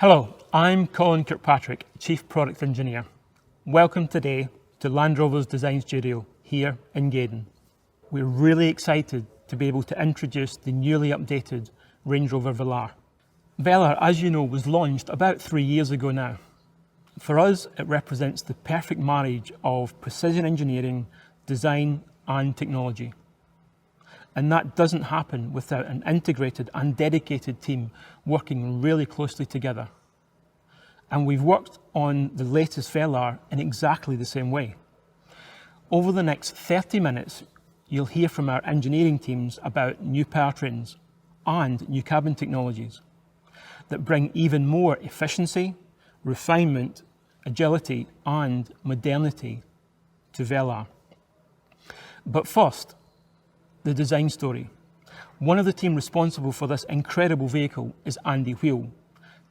Hello, I'm Colin Kirkpatrick, Chief Product Engineer. Welcome today to Land Rover's Design Studio here in Gaydon. We're really excited to be able to introduce the newly updated Range Rover Velar. Velar, as you know, was launched about 3 years ago now. For us, it represents the perfect marriage of precision engineering, design and technology. And that doesn't happen without an integrated and dedicated team working really closely together. And we've worked on the latest Velar in exactly the same way. Over the next 30 minutes, you'll hear from our engineering teams about new powertrains and new cabin technologies that bring even more efficiency, refinement, agility and modernity to Velar. But first, the design story. One of the team responsible for this incredible vehicle is Andy Wheel,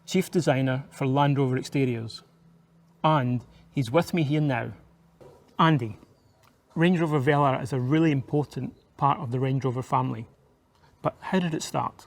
Chief Designer for Land Rover Exteriors. And he's with me here now. Andy, Range Rover Velar is a really important part of the Range Rover family. But how did it start?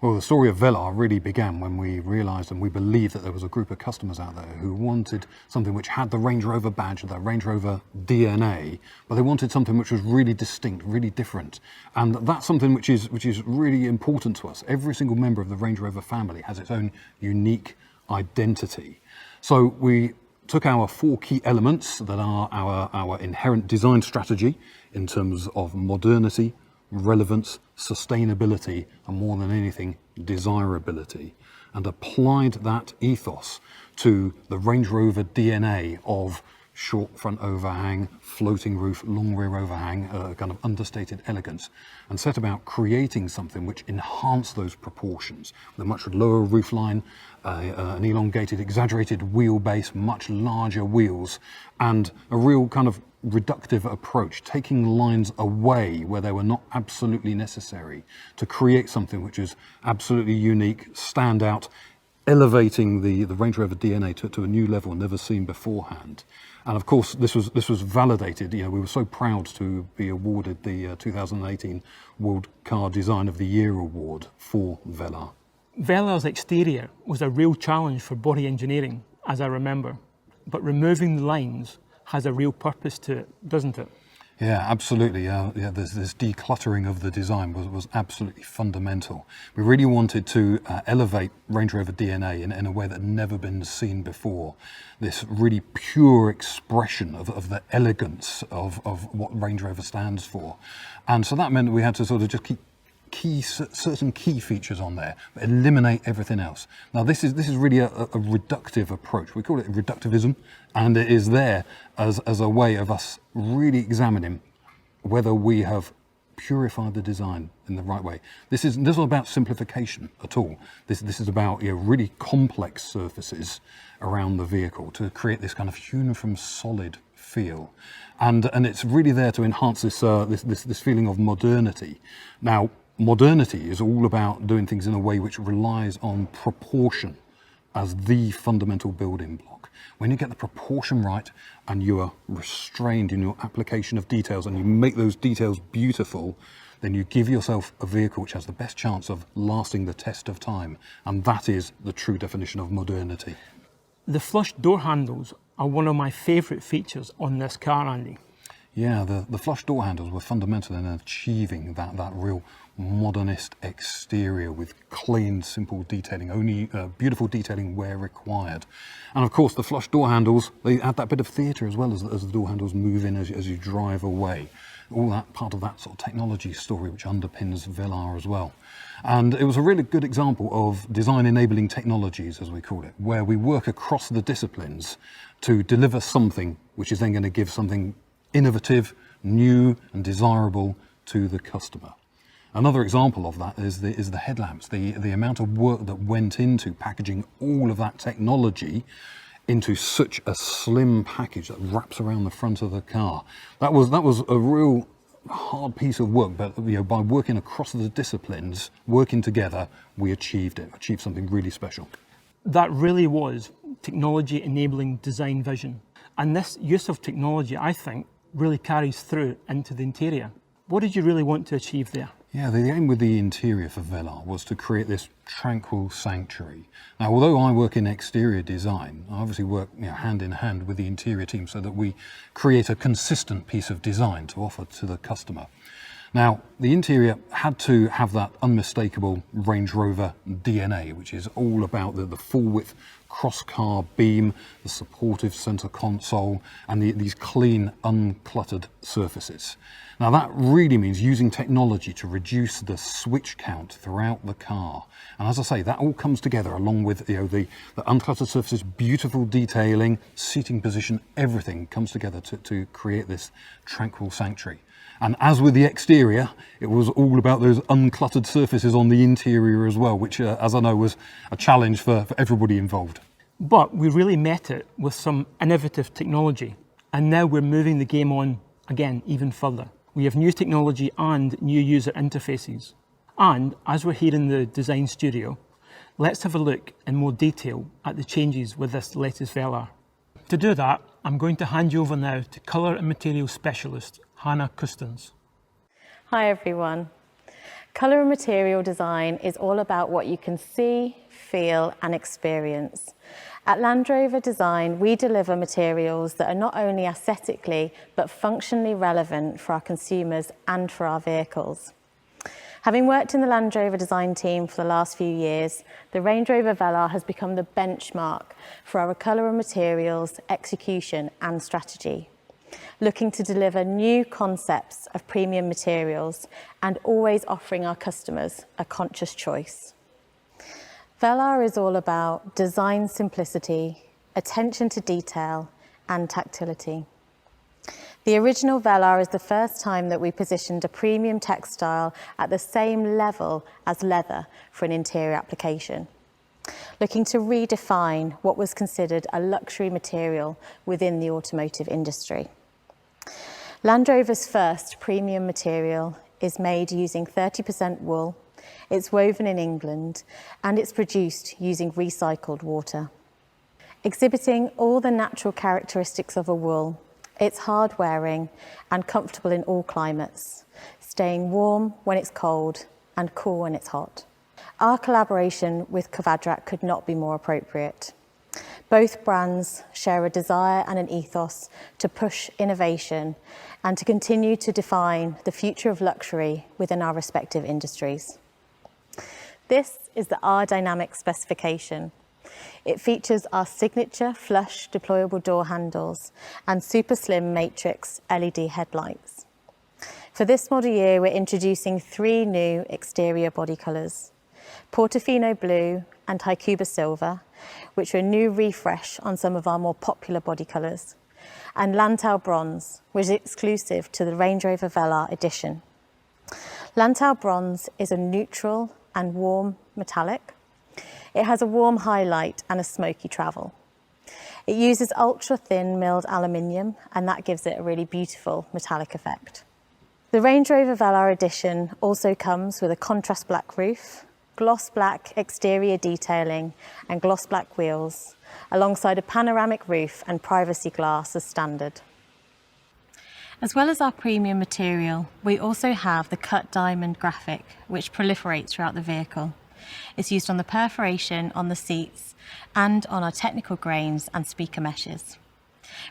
Well, the story of Velar really began when we realised and we believed that there was a group of customers out there who wanted something which had the Range Rover badge, the Range Rover DNA, but they wanted something which was really distinct, really different. And that's something which is really important to us. Every single member of the Range Rover family has its own unique identity. So we took our 4 key elements that are our inherent design strategy in terms of modernity, relevance, sustainability, and more than anything, desirability, and applied that ethos to the Range Rover DNA of short front overhang, floating roof, long rear overhang, kind of understated elegance, and set about creating something which enhanced those proportions with a much lower roof line, an elongated, exaggerated wheelbase, much larger wheels, and a real kind of reductive approach, taking lines away where they were not absolutely necessary to create something which is absolutely unique, stand out, elevating the Range Rover DNA to a new level never seen beforehand. And of course, this was validated. You know, we were so proud to be awarded the 2018 World Car Design of the Year award for Velar. Velar's exterior was a real challenge for body engineering, as I remember. But removing the lines has a real purpose to it, doesn't it? Yeah, absolutely. This decluttering of the design was absolutely fundamental. We really wanted to elevate Range Rover DNA in a way that had never been seen before. This really pure expression of the elegance of what Range Rover stands for. And so that meant that we had to sort of just keep certain key features on there, but eliminate everything else. Now this is really a reductive approach. We call it reductivism, and it is there as a way of us really examining whether we have purified the design in the right way. This is not about simplification at all. This is about really complex surfaces around the vehicle to create this kind of uniform solid feel, and it's really there to enhance this feeling of modernity. Now, modernity is all about doing things in a way which relies on proportion as the fundamental building block. When you get the proportion right and you are restrained in your application of details and you make those details beautiful, then you give yourself a vehicle which has the best chance of lasting the test of time. And that is the true definition of modernity. The flush door handles are one of my favourite features on this car, Andy. Yeah, the flush door handles were fundamental in achieving that real modernist exterior with clean, simple detailing, only beautiful detailing where required. And of course, the flush door handles, they add that bit of theatre as well as the door handles move in as you drive away. All that part of that sort of technology story which underpins Velar as well. And it was a really good example of design enabling technologies, as we call it, where we work across the disciplines to deliver something which is then going to give something innovative, new and desirable to the customer. Another example of that is the headlamps, the amount of work that went into packaging all of that technology into such a slim package that wraps around the front of the car. That was a real hard piece of work, but by working across the disciplines, working together, we achieved something really special. That really was technology enabling design vision. And this use of technology, I think, really carries through into the interior. What did you really want to achieve there? Yeah, the aim with the interior for Velar was to create this tranquil sanctuary. Now, although I work in exterior design, I obviously work hand in hand with the interior team so that we create a consistent piece of design to offer to the customer. Now, the interior had to have that unmistakable Range Rover DNA, which is all about the full-width cross-car beam, the supportive centre console, and these clean, uncluttered surfaces. Now, that really means using technology to reduce the switch count throughout the car. And as I say, that all comes together along with the uncluttered surfaces, beautiful detailing, seating position, everything comes together to create this tranquil sanctuary. And as with the exterior, it was all about those uncluttered surfaces on the interior as well, which, as I know, was a challenge for everybody involved. But we really met it with some innovative technology. And now we're moving the game on, again, even further. We have new technology and new user interfaces. And as we're here in the design studio, let's have a look in more detail at the changes with this latest Velar. To do that, I'm going to hand you over now to Colour and Materials Specialist, Hannah Custins. Hi everyone. Colour and material design is all about what you can see, feel and experience. At Land Rover Design, we deliver materials that are not only aesthetically but functionally relevant for our consumers and for our vehicles. Having worked in the Land Rover Design team for the last few years, the Range Rover Velar has become the benchmark for our colour and materials, execution and strategy. Looking to deliver new concepts of premium materials and always offering our customers a conscious choice. Velar is all about design simplicity, attention to detail and tactility. The original Velar is the first time that we positioned a premium textile at the same level as leather for an interior application, looking to redefine what was considered a luxury material within the automotive industry. Land Rover's first premium material is made using 30% wool, it's woven in England, and it's produced using recycled water. Exhibiting all the natural characteristics of a wool, it's hard wearing and comfortable in all climates, staying warm when it's cold and cool when it's hot. Our collaboration with Kvadrat could not be more appropriate. Both brands share a desire and an ethos to push innovation and to continue to define the future of luxury within our respective industries. This is the R Dynamic specification. It features our signature flush deployable door handles and super slim matrix LED headlights. For this model year, we're introducing 3 new exterior body colours: Portofino Blue and Haikuba Silver, which are a new refresh on some of our more popular body colours, and Lantau Bronze, which is exclusive to the Range Rover Velar Edition. Lantau Bronze is a neutral and warm metallic. It has a warm highlight and a smoky travel. It uses ultra-thin milled aluminium, and that gives it a really beautiful metallic effect. The Range Rover Velar Edition also comes with a contrast black roof, gloss black exterior detailing and gloss black wheels, alongside a panoramic roof and privacy glass as standard. As well as our premium material, we also have the cut diamond graphic, which proliferates throughout the vehicle. It's used on the perforation on the seats and on our technical grains and speaker meshes.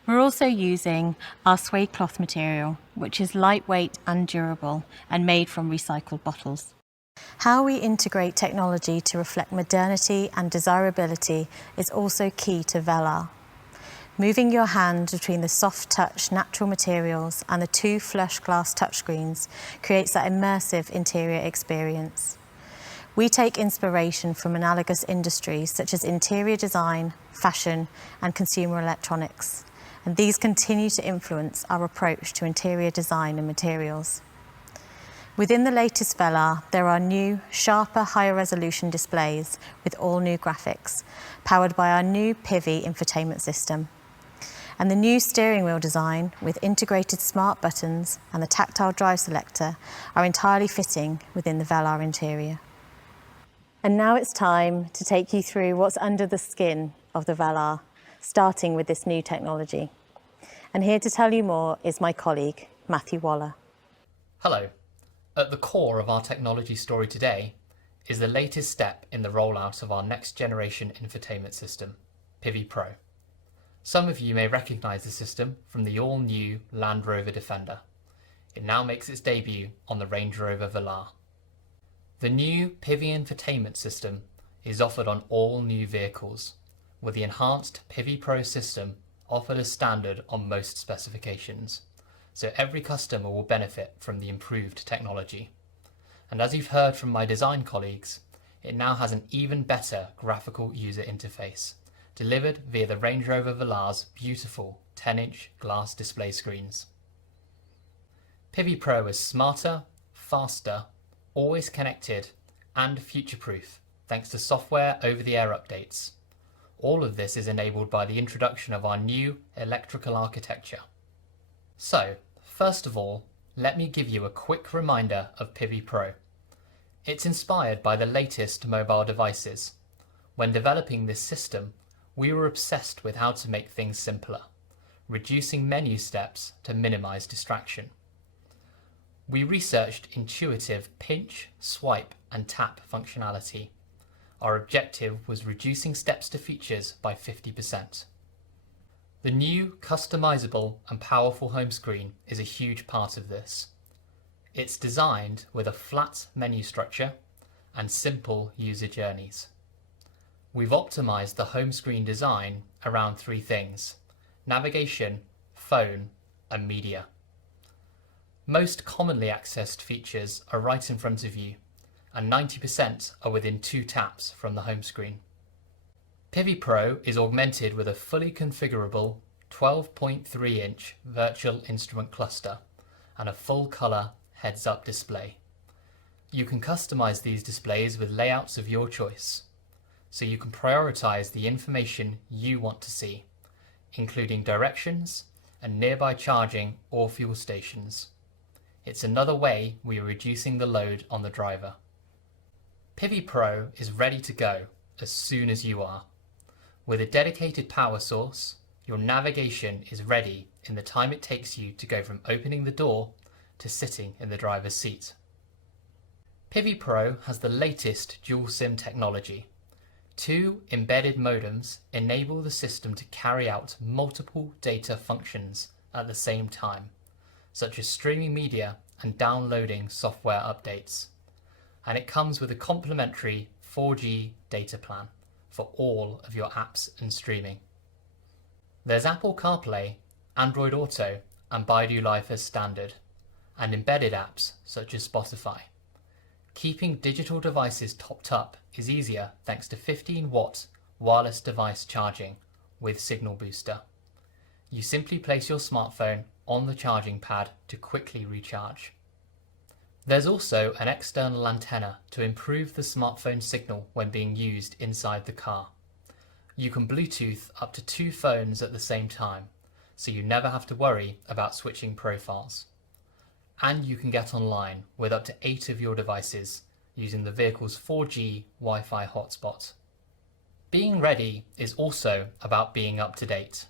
We're also using our suede cloth material, which is lightweight and durable and made from recycled bottles. How we integrate technology to reflect modernity and desirability is also key to Velar. Moving your hand between the soft touch natural materials and the 2 flush glass touchscreens creates that immersive interior experience. We take inspiration from analogous industries such as interior design, fashion, and consumer electronics, and these continue to influence our approach to interior design and materials. Within the latest Velar, there are new, sharper, higher resolution displays with all new graphics, powered by our new PIVI infotainment system. And the new steering wheel design with integrated smart buttons and the tactile drive selector are entirely fitting within the Velar interior. And now it's time to take you through what's under the skin of the Velar, starting with this new technology. And here to tell you more is my colleague, Matthew Waller. Hello, At the core of our technology story today is the latest step in the rollout of our next generation infotainment system, PIVI Pro. Some of you may recognise the system from the all-new Land Rover Defender. It now makes its debut on the Range Rover Velar. The new PIVI infotainment system is offered on all new vehicles, with the enhanced PIVI Pro system offered as standard on most specifications, so every customer will benefit from the improved technology. And as you've heard from my design colleagues, it now has an even better graphical user interface, delivered via the Range Rover Velar's beautiful 10-inch glass display screens. PIVI Pro is smarter, faster, always connected, and future-proof thanks to software over-the-air updates. All of this is enabled by the introduction of our new electrical architecture. So, first of all, let me give you a quick reminder of PIVI Pro. It's inspired by the latest mobile devices. When developing this system, we were obsessed with how to make things simpler, reducing menu steps to minimize distraction. We researched intuitive pinch, swipe, and tap functionality. Our objective was reducing steps to features by 50%. The new customizable and powerful home screen is a huge part of this. It's designed with a flat menu structure and simple user journeys. We've optimized the home screen design around three things: navigation, phone, and media. Most commonly accessed features are right in front of you, and 90% are within 2 taps from the home screen. PIVI Pro is augmented with a fully configurable 12.3-inch virtual instrument cluster and a full-colour heads-up display. You can customize these displays with layouts of your choice, so you can prioritize the information you want to see, including directions and nearby charging or fuel stations. It's another way we are reducing the load on the driver. PIVI Pro is ready to go as soon as you are. With a dedicated power source, your navigation is ready in the time it takes you to go from opening the door to sitting in the driver's seat. PIVI Pro has the latest dual SIM technology. 2 embedded modems enable the system to carry out multiple data functions at the same time, such as streaming media and downloading software updates. And it comes with a complimentary 4G data plan for all of your apps and streaming. There's Apple CarPlay, Android Auto, and Baidu Life as standard, and embedded apps such as Spotify. Keeping digital devices topped up is easier thanks to 15-watt wireless device charging with Signal Booster. You simply place your smartphone on the charging pad to quickly recharge. There's also an external antenna to improve the smartphone signal when being used inside the car. You can Bluetooth up to 2 phones at the same time, so you never have to worry about switching profiles. And you can get online with up to 8 of your devices using the vehicle's 4G Wi-Fi hotspot. Being ready is also about being up to date.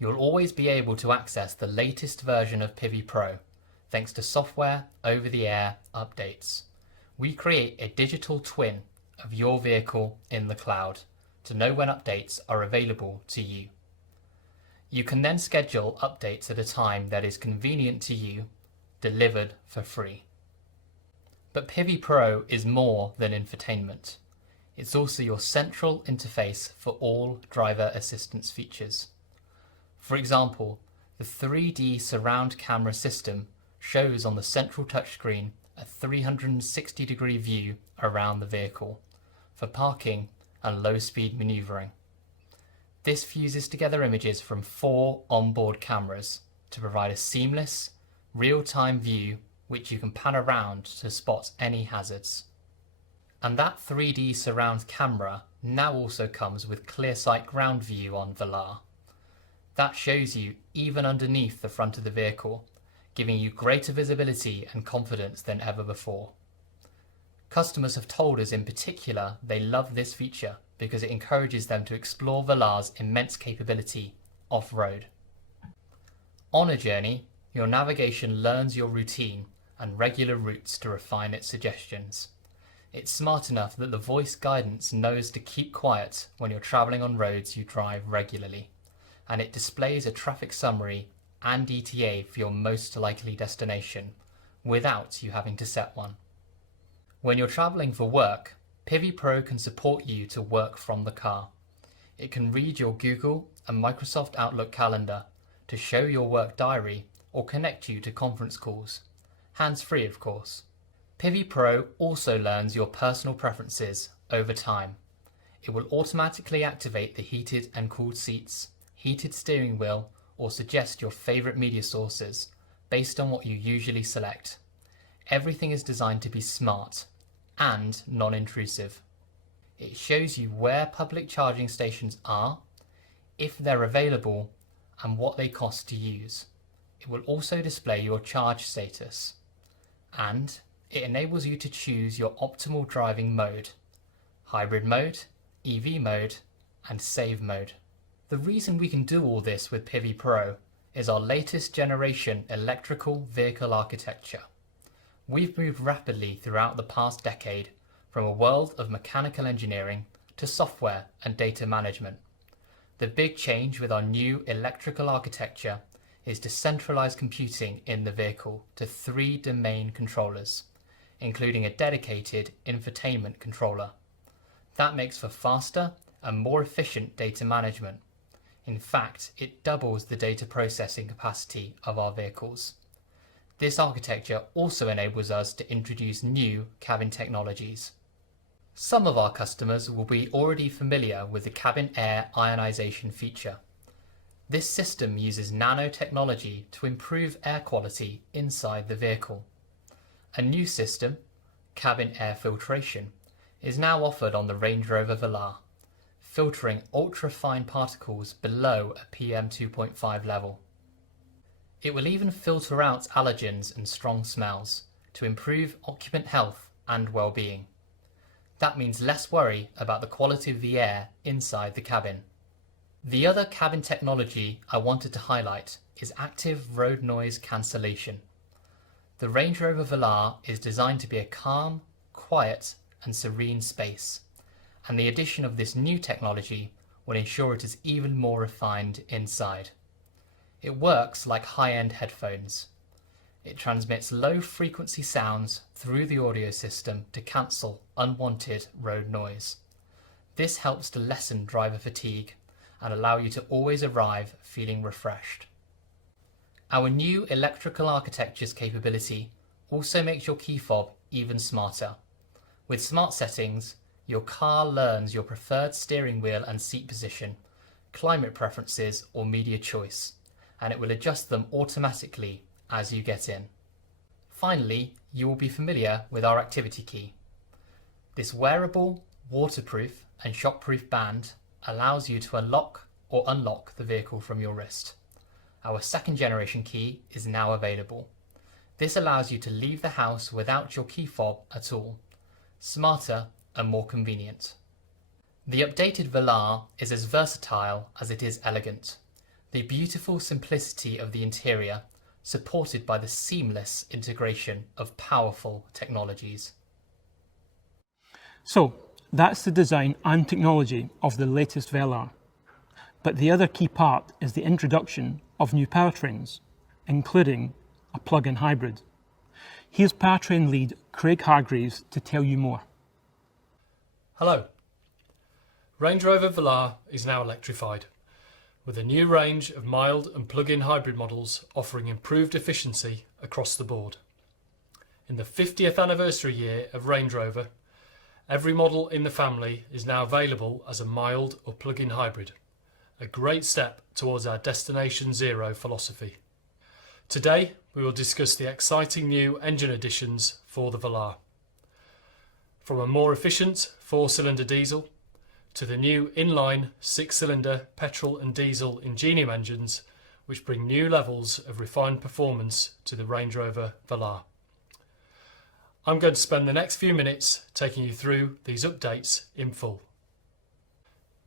You'll always be able to access the latest version of PIVI Pro thanks to software over-the-air updates. We create a digital twin of your vehicle in the cloud to know when updates are available to you. You can then schedule updates at a time that is convenient to you, delivered for free. But PIVI Pro is more than infotainment. It's also your central interface for all driver assistance features. For example, the 3D surround camera system shows on the central touchscreen a 360-degree view around the vehicle for parking and low-speed maneuvering. This fuses together images from 4 onboard cameras to provide a seamless, real-time view which you can pan around to spot any hazards. And that 3D surround camera now also comes with ClearSight ground view on Velar. That shows you even underneath the front of the vehicle, giving you greater visibility and confidence than ever before. Customers have told us in particular they love this feature because it encourages them to explore Velar's immense capability off-road. On a journey, your navigation learns your routine and regular routes to refine its suggestions. It's smart enough that the voice guidance knows to keep quiet when you're travelling on roads you drive regularly, and it displays a traffic summary and ETA for your most likely destination without you having to set one. When you're travelling for work, Pivi Pro can support you to work from the car. It can read your Google and Microsoft Outlook calendar to show your work diary or connect you to conference calls. Hands-free, of course. Pivi Pro also learns your personal preferences over time. It will automatically activate the heated and cooled seats, heated steering wheel, or suggest your favourite media sources based on what you usually select. Everything is designed to be smart and non-intrusive. It shows you where public charging stations are, if they're available, and what they cost to use. It will also display your charge status, and it enables you to choose your optimal driving mode: hybrid mode, EV mode, and save mode. The reason we can do all this with Pivi Pro is our latest generation electrical vehicle architecture. We've moved rapidly throughout the past decade from a world of mechanical engineering to software and data management. The big change with our new electrical architecture is to centralize computing in the vehicle to 3 domain controllers, including a dedicated infotainment controller. That makes for faster and more efficient data management. In fact, it doubles the data processing capacity of our vehicles. This architecture also enables us to introduce new cabin technologies. Some of our customers will be already familiar with the cabin air ionization feature. This system uses nanotechnology to improve air quality inside the vehicle. A new system, cabin air filtration, is now offered on the Range Rover Velar, filtering ultra-fine particles below a PM2.5 level. It will even filter out allergens and strong smells to improve occupant health and well-being. That means less worry about the quality of the air inside the cabin. The other cabin technology I wanted to highlight is active road noise cancellation. The Range Rover Velar is designed to be a calm, quiet and serene space, and the addition of this new technology will ensure it is even more refined inside. It works like high-end headphones. It transmits low-frequency sounds through the audio system to cancel unwanted road noise. This helps to lessen driver fatigue and allow you to always arrive feeling refreshed. Our new electrical architecture's capability also makes your key fob even smarter. With smart settings, your car learns your preferred steering wheel and seat position, climate preferences or media choice, and it will adjust them automatically as you get in. Finally, you will be familiar with our activity key. This wearable, waterproof and shockproof band allows you to unlock or unlock the vehicle from your wrist. Our second generation key is now available. This allows you to leave the house without your key fob at all. Smarter and more convenient. The updated Velar is as versatile as it is elegant. The beautiful simplicity of the interior, supported by the seamless integration of powerful technologies. So, that's the design and technology of the latest Velar. But the other key part is the introduction of new powertrains, including a plug-in hybrid. Here's powertrain lead Craig Hargreaves to tell you more. Hello. Range Rover Velar is now electrified, with a new range of mild and plug-in hybrid models offering improved efficiency across the board. In the 50th anniversary year of Range Rover, every model in the family is now available as a mild or plug-in hybrid, a great step towards our Destination Zero philosophy. Today, we will discuss the exciting new engine additions for the Velar. From a more efficient 4-cylinder diesel to the new inline 6-cylinder petrol and diesel Ingenium engines, which bring new levels of refined performance to the Range Rover Velar. I'm going to spend the next few minutes taking you through these updates in full.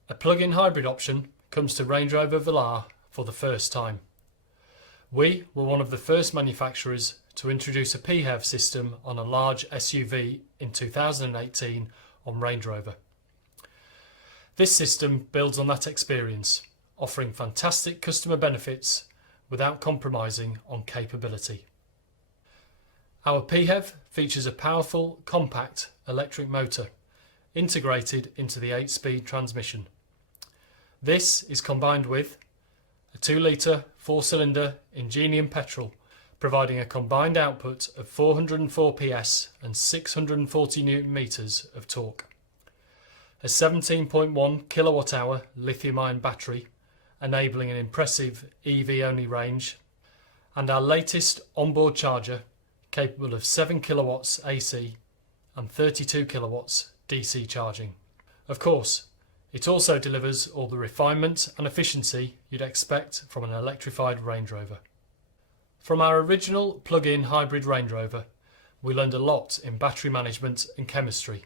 A plug-in hybrid option comes to Range Rover Velar for the first time. We were one of the first manufacturers to introduce a PHEV system on a large SUV in 2018 on Range Rover. This system builds on that experience, offering fantastic customer benefits without compromising on capability. Our PHEV features a powerful, compact electric motor integrated into the 8-speed transmission. This is combined with a 2-litre 4-cylinder Ingenium petrol, providing a combined output of 404 PS and 640 Newton meters of torque. A 17.1 kilowatt-hour lithium-ion battery, enabling an impressive EV-only range, and our latest onboard charger, capable of 7 kilowatts AC and 32 kilowatts DC charging. Of course, it also delivers all the refinement and efficiency you'd expect from an electrified Range Rover. From our original plug-in hybrid Range Rover, we learned a lot in battery management and chemistry.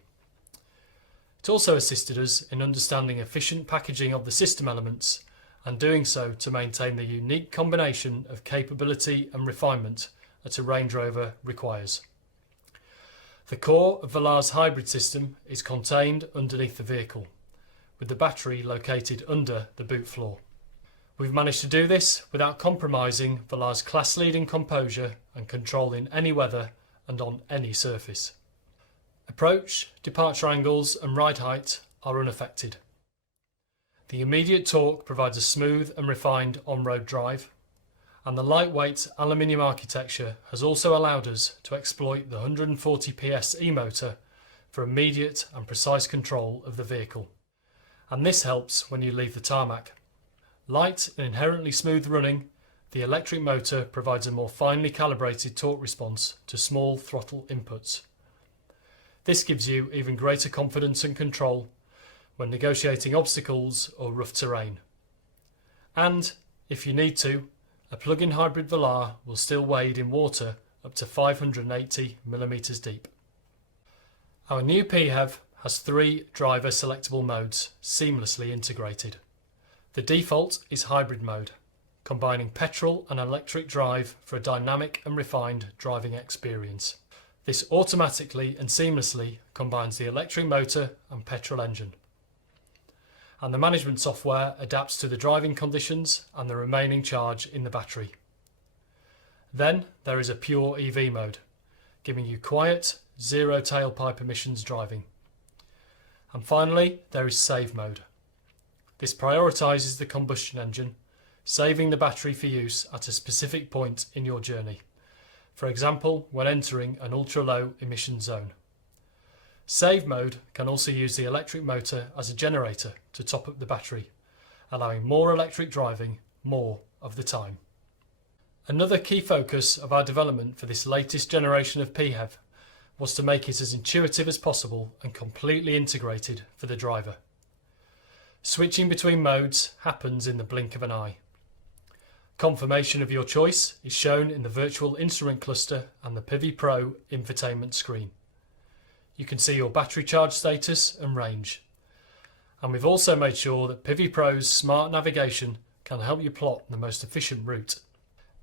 It also assisted us in understanding efficient packaging of the system elements and doing so to maintain the unique combination of capability and refinement that a Range Rover requires. The core of Velar's hybrid system is contained underneath the vehicle, with the battery located under the boot floor. We've managed to do this without compromising Velar's class-leading composure and control in any weather and on any surface. Approach, departure angles and ride height are unaffected. The immediate torque provides a smooth and refined on-road drive, and the lightweight aluminium architecture has also allowed us to exploit the 140 PS e-motor for immediate and precise control of the vehicle. And this helps when you leave the tarmac. Light and inherently smooth running, the electric motor provides a more finely calibrated torque response to small throttle inputs. This gives you even greater confidence and control when negotiating obstacles or rough terrain. And, if you need to, a plug-in hybrid Velar will still wade in water up to 580mm deep. Our new PHEV has 3 driver selectable modes seamlessly integrated. The default is hybrid mode, combining petrol and electric drive for a dynamic and refined driving experience. This automatically and seamlessly combines the electric motor and petrol engine. And the management software adapts to the driving conditions and the remaining charge in the battery. Then there is a pure EV mode, giving you quiet, zero tailpipe emissions driving. And finally, there is save mode. This prioritises the combustion engine, saving the battery for use at a specific point in your journey, for example when entering an ultra-low emission zone. Save mode can also use the electric motor as a generator to top up the battery, allowing more electric driving more of the time. Another key focus of our development for this latest generation of PHEV was to make it as intuitive as possible and completely integrated for the driver. Switching between modes happens in the blink of an eye. Confirmation of your choice is shown in the virtual instrument cluster and the Pivi Pro infotainment screen. You can see your battery charge status and range. And we've also made sure that Pivi Pro's smart navigation can help you plot the most efficient route.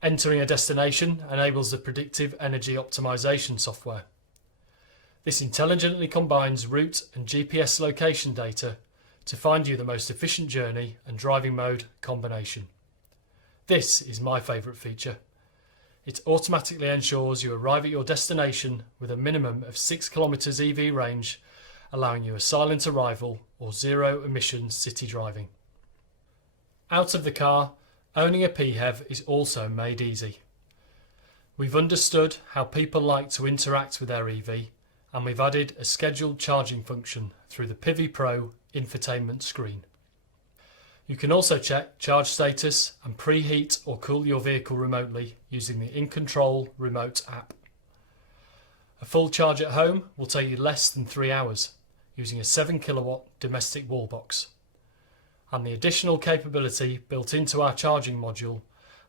Entering a destination enables the predictive energy optimization software. This intelligently combines route and GPS location data to find you the most efficient journey and driving mode combination. This is my favourite feature. It automatically ensures you arrive at your destination with a minimum of 6 kilometres EV range, allowing you a silent arrival or zero emission city driving. Out of the car, owning a PHEV is also made easy. We've understood how people like to interact with their EV, and we've added a scheduled charging function through the Pivi Pro infotainment screen. You can also check charge status and preheat or cool your vehicle remotely using the InControl remote app. A full charge at home will take you less than 3 hours using a 7 kilowatt domestic wall box. And the additional capability built into our charging module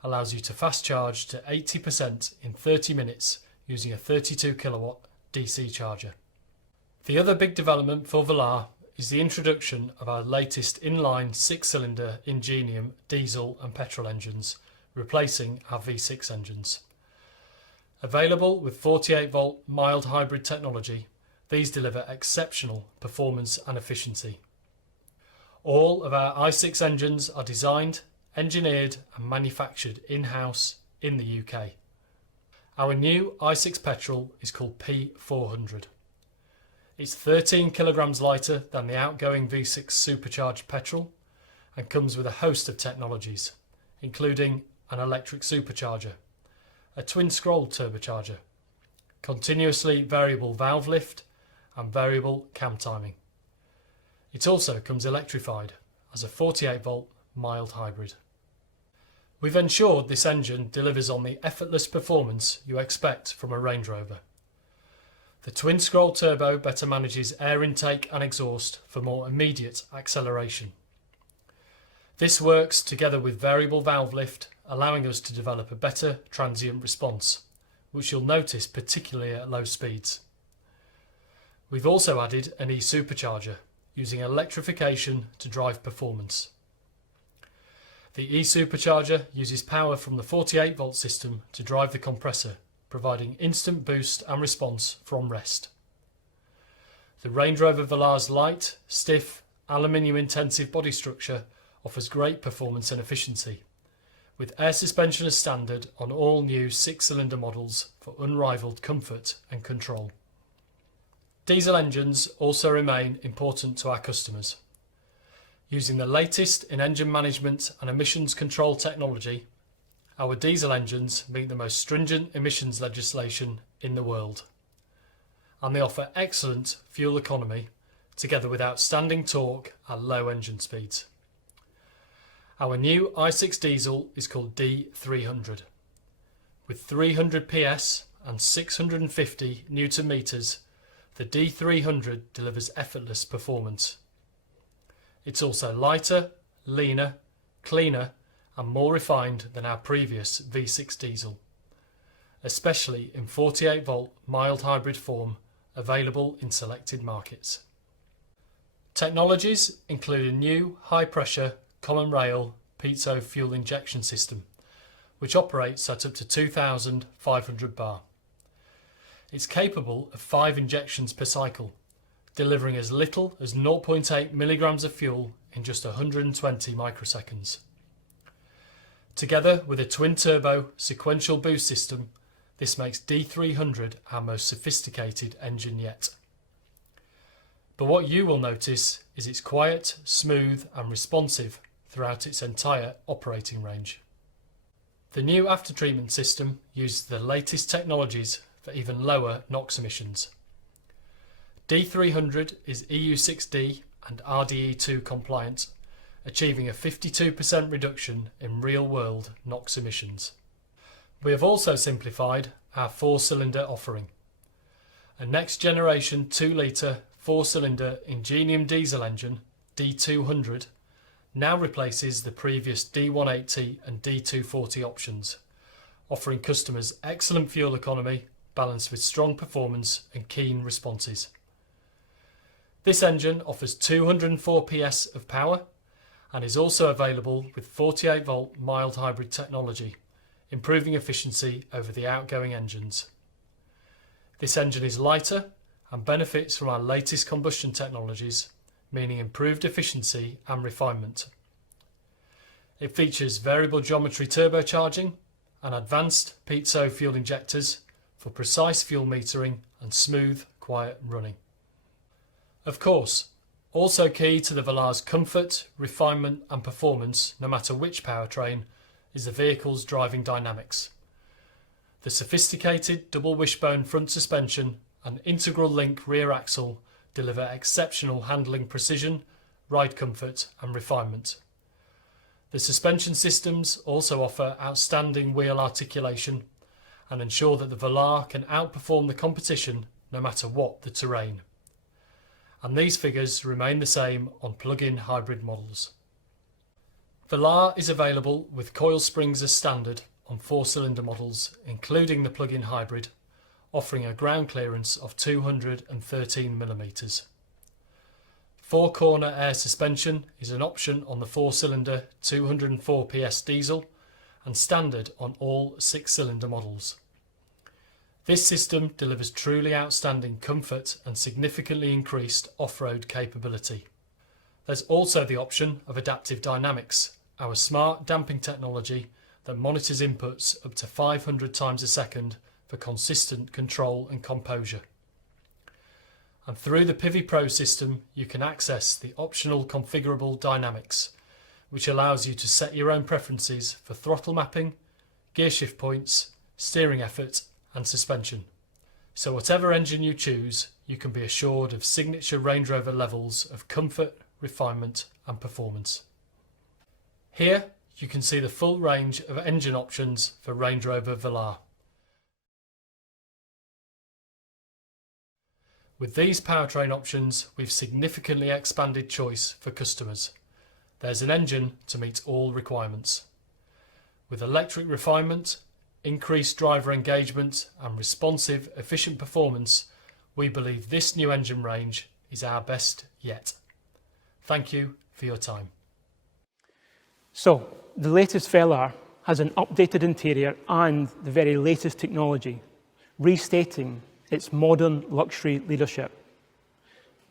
allows you to fast charge to 80% in 30 minutes using a 32 kilowatt DC charger. The other big development for Velar is the introduction of our latest inline 6-cylinder Ingenium diesel and petrol engines, replacing our V6 engines. Available with 48-volt mild hybrid technology, these deliver exceptional performance and efficiency. All of our i6 engines are designed, engineered and manufactured in-house in the UK. Our new i6 petrol is called P400. It's 13 kilograms lighter than the outgoing V6 supercharged petrol and comes with a host of technologies, including an electric supercharger, a twin-scroll turbocharger, continuously variable valve lift and variable cam timing. It also comes electrified as a 48-volt mild hybrid. We've ensured this engine delivers on the effortless performance you expect from a Range Rover. The twin-scroll turbo better manages air intake and exhaust for more immediate acceleration. This works together with variable valve lift, allowing us to develop a better transient response, which you'll notice particularly at low speeds. We've also added an e-supercharger, using electrification to drive performance. The e-supercharger uses power from the 48-volt system to drive the compressor, providing instant boost and response from rest. The Range Rover Velar's light, stiff, aluminium-intensive body structure offers great performance and efficiency, with air suspension as standard on all new 6-cylinder models for unrivalled comfort and control. Diesel engines also remain important to our customers. Using the latest in engine management and emissions control technology, our diesel engines meet the most stringent emissions legislation in the world, and they offer excellent fuel economy together with outstanding torque at low engine speeds. Our new i6 diesel is called D300. With 300 PS and 650 Newton meters, the D300 delivers effortless performance. It's also lighter, leaner, cleaner and more refined than our previous V6 diesel, especially in 48-volt mild hybrid form available in selected markets. Technologies include a new high-pressure column rail piezo fuel injection system, which operates at up to 2,500 bar. It's capable of 5 injections per cycle, delivering as little as 0.8 milligrams of fuel in just 120 microseconds. Together with a twin-turbo sequential boost system, this makes D300 our most sophisticated engine yet. But what you will notice is it's quiet, smooth and responsive throughout its entire operating range. The new aftertreatment system uses the latest technologies for even lower NOx emissions. D300 is EU6D and RDE2 compliant, achieving a 52% reduction in real-world NOx emissions. We have also simplified our 4-cylinder offering. A next-generation 2-litre 4-cylinder Ingenium diesel engine, D200, now replaces the previous D180 and D240 options, offering customers excellent fuel economy balanced with strong performance and keen responses. This engine offers 204 PS of power and is also available with 48-volt mild hybrid technology, improving efficiency over the outgoing engines. This engine is lighter and benefits from our latest combustion technologies, meaning improved efficiency and refinement. It features variable geometry turbocharging and advanced piezo fuel injectors for precise fuel metering and smooth, quiet running. Of course, also key to the Velar's comfort, refinement and performance, no matter which powertrain, is the vehicle's driving dynamics. The sophisticated double wishbone front suspension and integral link rear axle deliver exceptional handling precision, ride comfort and refinement. The suspension systems also offer outstanding wheel articulation and ensure that the Velar can outperform the competition no matter what the terrain. And these figures remain the same on plug-in hybrid models. Velar is available with coil springs as standard on 4-cylinder models, including the plug-in hybrid, offering a ground clearance of 213 mm. 4-corner air suspension is an option on the 4-cylinder 204 PS diesel and standard on all 6-cylinder models. This system delivers truly outstanding comfort and significantly increased off-road capability. There's also the option of adaptive dynamics, our smart damping technology that monitors inputs up to 500 times a second for consistent control and composure. And through the Pivi Pro system, you can access the optional configurable dynamics, which allows you to set your own preferences for throttle mapping, gear shift points, steering effort and suspension. So whatever engine you choose, you can be assured of signature Range Rover levels of comfort, refinement and performance. Here you can see the full range of engine options for Range Rover Velar. With these powertrain options, we've significantly expanded choice for customers. There's an engine to meet all requirements. With electric refinement, increased driver engagement and responsive, efficient performance, we believe this new engine range is our best yet. Thank you for your time. So, the latest Velar has an updated interior and the very latest technology, restating its modern luxury leadership.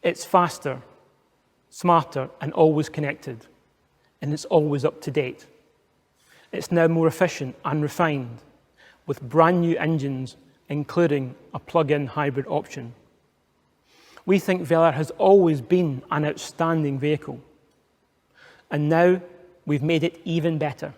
It's faster, smarter and always connected, and it's always up to date. It's now more efficient and refined, with brand new engines, including a plug-in hybrid option. We think Velar has always been an outstanding vehicle, and now we've made it even better.